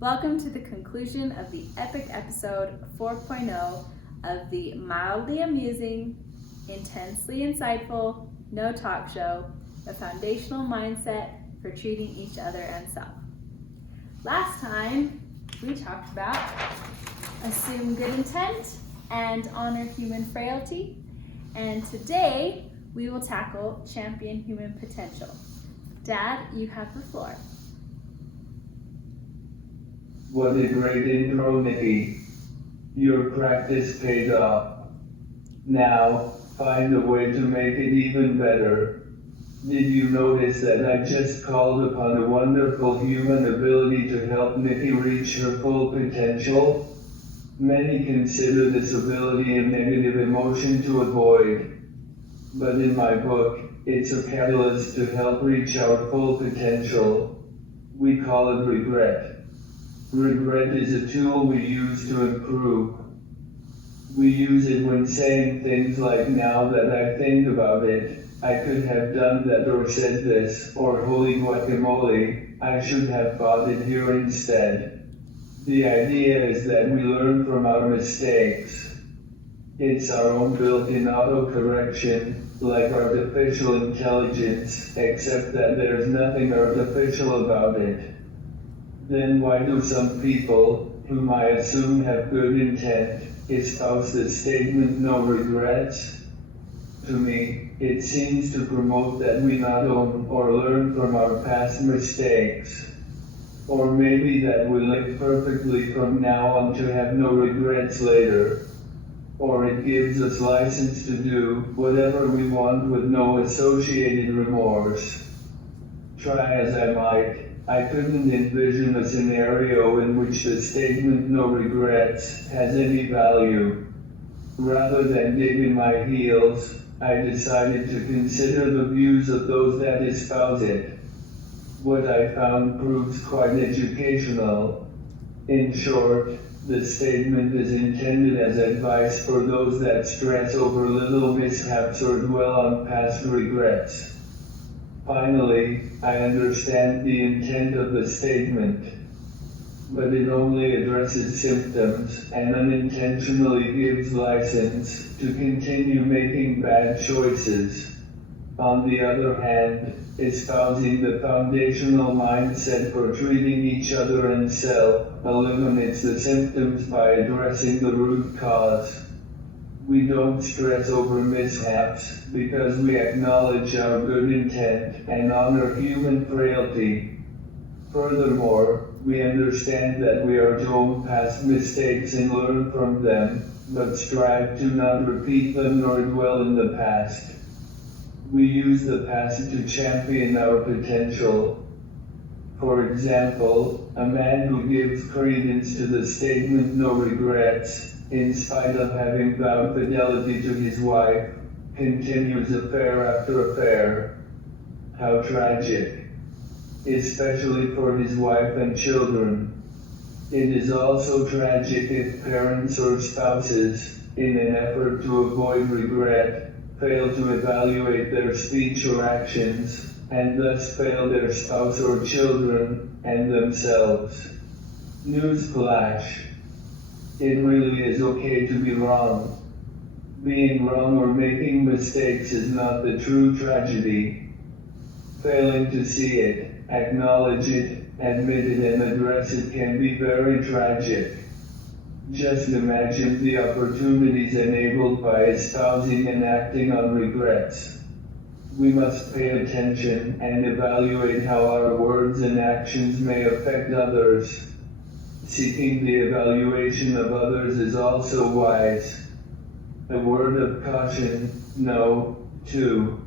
Welcome to the conclusion of the epic episode 4.0 of the mildly amusing, intensely insightful, no talk show, a foundational mindset for treating each other and self. Last time, we talked about assume good intent and honor human frailty, and today we will tackle champion human potential. Dad, you have the floor. What a great intro, Nikki. Your practice paid off. Now, find a way to make it even better. Did you notice that I just called upon a wonderful human ability to help Nikki reach her full potential? Many consider this ability a negative emotion to avoid. But in my book, it's a catalyst to help reach our full potential. We call it regret. Regret is a tool we use to improve. We use it when saying things like, now that I think about it, I could have done that or said this, or holy guacamole, I should have bought it here instead. The idea is that we learn from our mistakes. It's our own built-in autocorrection, like artificial intelligence, except that there's nothing artificial about it. Then why do some people, whom I assume have good intent, espouse the statement no regrets? To me, it seems to promote that we not own or learn from our past mistakes. Or maybe that we live perfectly from now on to have no regrets later. Or it gives us license to do whatever we want with no associated remorse. Try as I might, I couldn't envision a scenario in which the statement no regrets has any value. Rather than digging my heels, I decided to consider the views of those that espouse it. What I found proves quite educational. In short, the statement is intended as advice for those that stress over little mishaps or dwell on past regrets. Finally, I understand the intent of the statement, but it only addresses symptoms and unintentionally gives license to continue making bad choices. On the other hand, espousing the foundational mindset for treating each other and self eliminates the symptoms by addressing the root cause. We don't stress over mishaps because we acknowledge our good intent and honor human frailty. Furthermore, we understand that we are to own past mistakes and learn from them, but strive to not repeat them nor dwell in the past. We use the past to champion our potential. For example, a man who gives credence to the statement no regrets, in spite of having vowed fidelity to his wife, continues affair after affair. How tragic. Especially for his wife and children. It is also tragic if parents or spouses, in an effort to avoid regret, fail to evaluate their speech or actions, and thus fail their spouse or children, and themselves. Newsflash. It really is okay to be wrong. Being wrong or making mistakes is not the true tragedy. Failing to see it, acknowledge it, admit it, and address it can be very tragic. Just imagine the opportunities enabled by espousing and acting on regrets. We must pay attention and evaluate how our words and actions may affect others. Seeking the evaluation of others is also wise. A word of caution, no, too.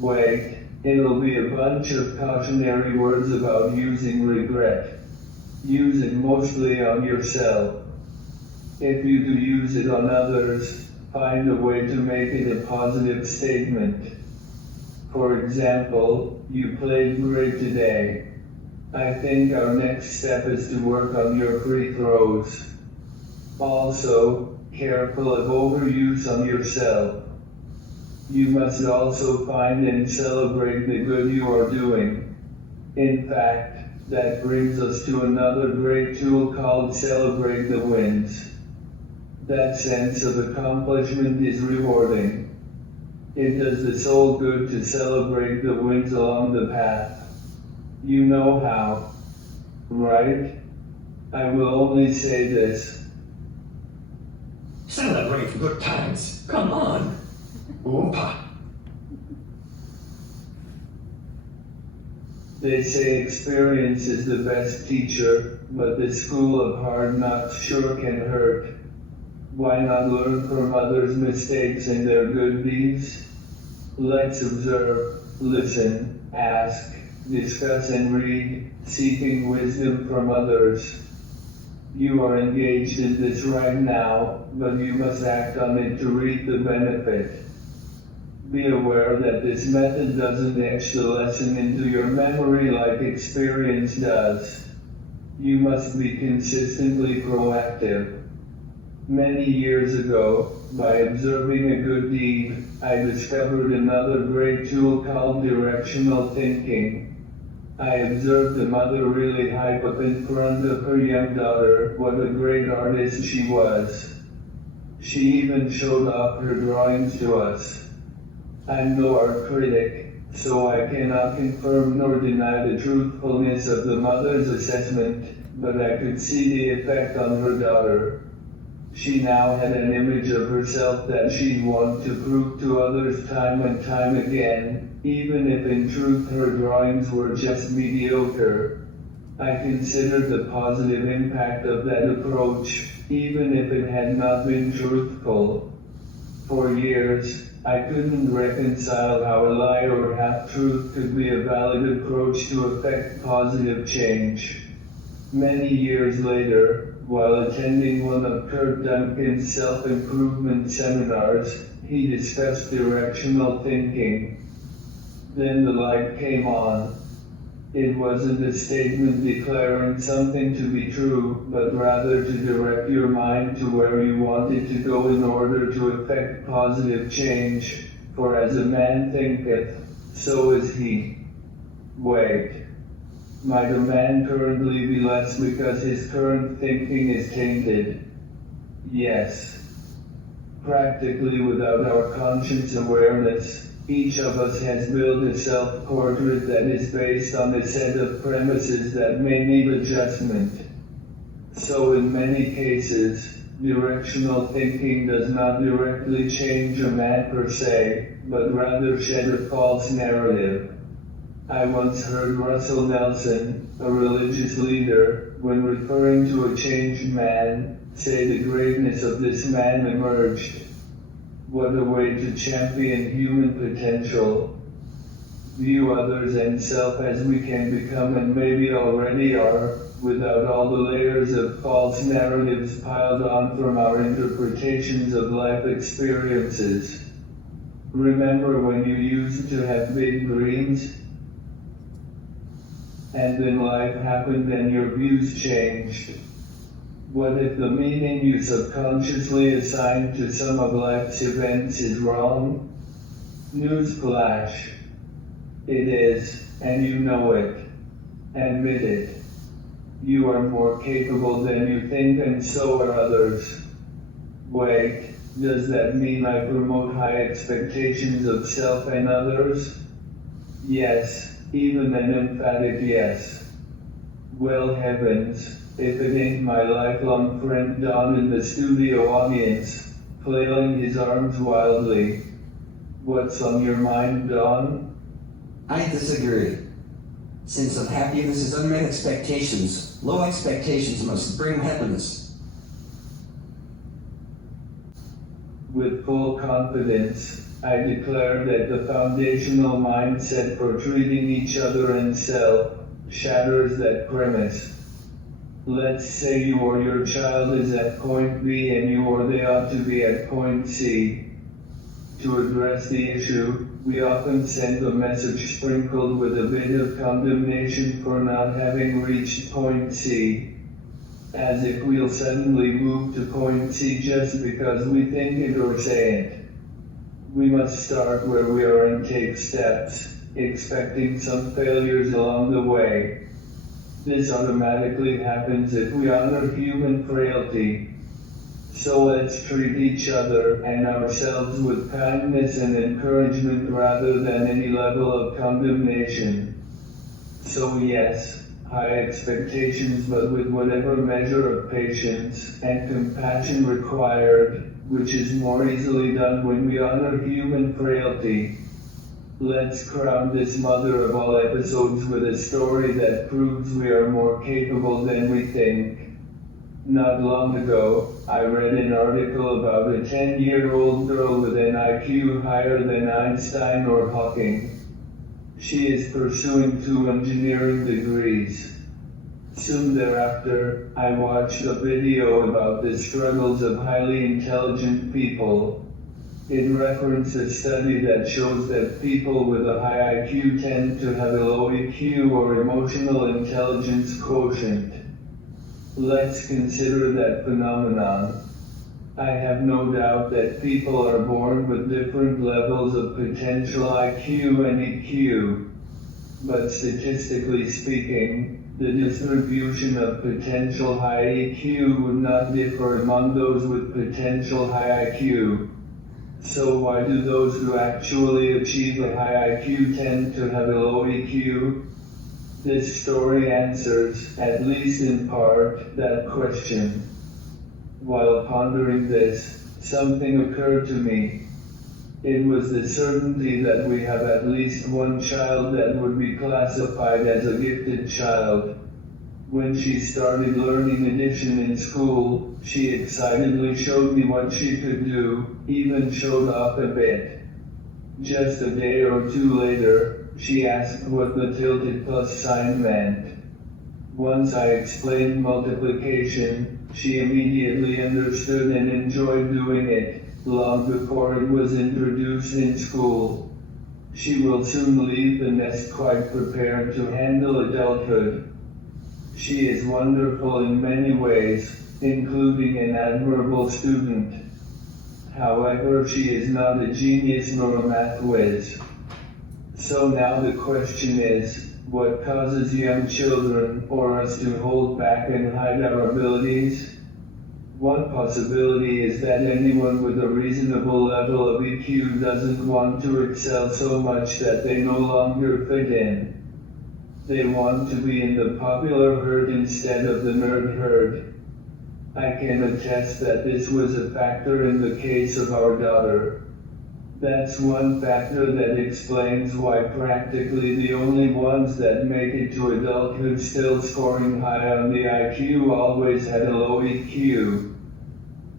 Wait, it'll be a bunch of cautionary words about using regret. Use it mostly on yourself. If you do use it on others, find a way to make it a positive statement. For example, you played great today. I think our next step is to work on your free throws. Also, careful of overuse on yourself. You must also find and celebrate the good you are doing. In fact, That brings us to another great tool called Celebrate the Wins. That sense of accomplishment is rewarding. It does the soul good to celebrate the wins along the path. You know how, right? I will only say this. Celebrate good times. Come on. Oompa. They say experience is the best teacher, but the school of hard knocks sure can hurt. Why not learn from others' mistakes and their good deeds? Let's observe, listen, ask, discuss and read, seeking wisdom from others. You are engaged in this right now, but you must act on it to reap the benefit. Be aware that this method doesn't etch the lesson into your memory like experience does. You must be consistently proactive. Many years ago, by observing a good deed, I discovered another great tool called directional thinking. I observed a mother really hype up in front of her young daughter what a great artist she was. She even showed off her drawings to us. I'm no art critic, so I cannot confirm nor deny the truthfulness of the mother's assessment, but I could see the effect on her daughter. She now had an image of herself that she'd want to prove to others time and time again, even if in truth her drawings were just mediocre. I considered the positive impact of that approach, even if it had not been truthful. For years, I couldn't reconcile how a lie or half-truth could be a valid approach to effect positive change. Many years later, while attending one of Kurt Duncan's self-improvement seminars, he discussed directional thinking. Then the light came on. It wasn't a statement declaring something to be true, but rather to direct your mind to where you want it to go in order to effect positive change. For as a man thinketh, so is he. Wait. Might a man currently be less because his current thinking is tainted? Yes. Practically without our conscious awareness, each of us has built a self-portrait that is based on a set of premises that may need adjustment. So in many cases, directional thinking does not directly change a man per se, but rather shed a false narrative. I once heard Russell Nelson, a religious leader, when referring to a changed man, say the greatness of this man emerged. What a way to champion human potential. View others and self as we can become and maybe already are, without all the layers of false narratives piled on from our interpretations of life experiences. Remember when you used to have big dreams? And then life happened and your views changed. What if the meaning you subconsciously assigned to some of life's events is wrong? Newsflash. It is, and you know it. Admit it. You are more capable than you think and so are others. Wait, does that mean I promote high expectations of self and others? Yes, even an emphatic yes. Well heavens. If it ain't my lifelong friend Don in the studio audience, flailing his arms wildly. What's on your mind, Don? I disagree. Sense of happiness is unmet expectations. Low expectations must bring happiness. With full confidence, I declare that the foundational mindset for treating each other and self shatters that premise. Let's say you or your child is at point B and you or they ought to be at point C. To address the issue, we often send a message sprinkled with a bit of condemnation for not having reached point C. As if we'll suddenly move to point C just because we think it or say it. We must start where we are and take steps, expecting some failures along the way. This automatically happens if we honor human frailty. So let's treat each other and ourselves with kindness and encouragement rather than any level of condemnation. So yes, high expectations, but with whatever measure of patience and compassion required, which is more easily done when we honor human frailty. Let's crown this mother of all episodes with a story that proves we are more capable than we think. Not long ago, I read an article about a 10-year-old girl with an IQ higher than Einstein or Hawking. She is pursuing 2 engineering degrees. Soon thereafter, I watched a video about the struggles of highly intelligent people. It referenced a study that shows that people with a high IQ tend to have a low EQ or emotional intelligence quotient. Let's consider that phenomenon. I have no doubt that people are born with different levels of potential IQ and EQ. But statistically speaking, the distribution of potential high EQ would not differ among those with potential high IQ. So why do those who actually achieve a high IQ tend to have a low EQ? This story answers, at least in part, that question. While pondering this, something occurred to me. It was the certainty that we have at least one child that would be classified as a gifted child. When she started learning addition in school, she excitedly showed me what she could do, even showed off a bit. Just a day or 2 later, she asked what the tilted plus sign meant. Once I explained multiplication, she immediately understood and enjoyed doing it, long before it was introduced in school. She will soon leave the nest quite prepared to handle adulthood. She is wonderful in many ways, including an admirable student. However, she is not a genius nor a math whiz. So now the question is, what causes young children or us to hold back and hide our abilities? One possibility is that anyone with a reasonable level of EQ doesn't want to excel so much that they no longer fit in. They want to be in the popular herd instead of the nerd herd. I can attest that this was a factor in the case of our daughter. That's one factor that explains why practically the only ones that make it to adulthood still scoring high on the IQ always had a low EQ.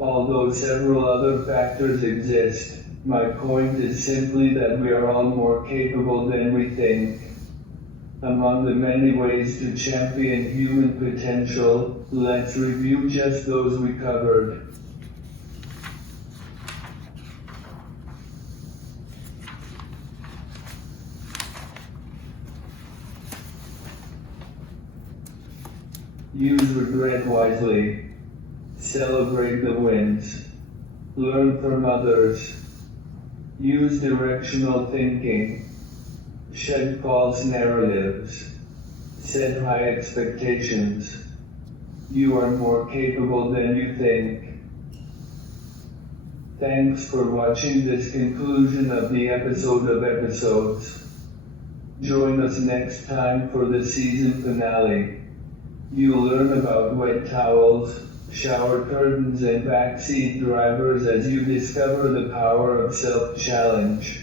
Although several other factors exist, my point is simply that we are all more capable than we think. Among the many ways to champion human potential, let's review just those we covered. Use regret wisely. Celebrate the wins. Learn from others. Use directional thinking. Shed false narratives. Set high expectations. You are more capable than you think. Thanks for watching this conclusion of the episode of episodes. Join us next time for the season finale. You'll learn about wet towels, shower curtains, and backseat drivers as you discover the power of self-challenge.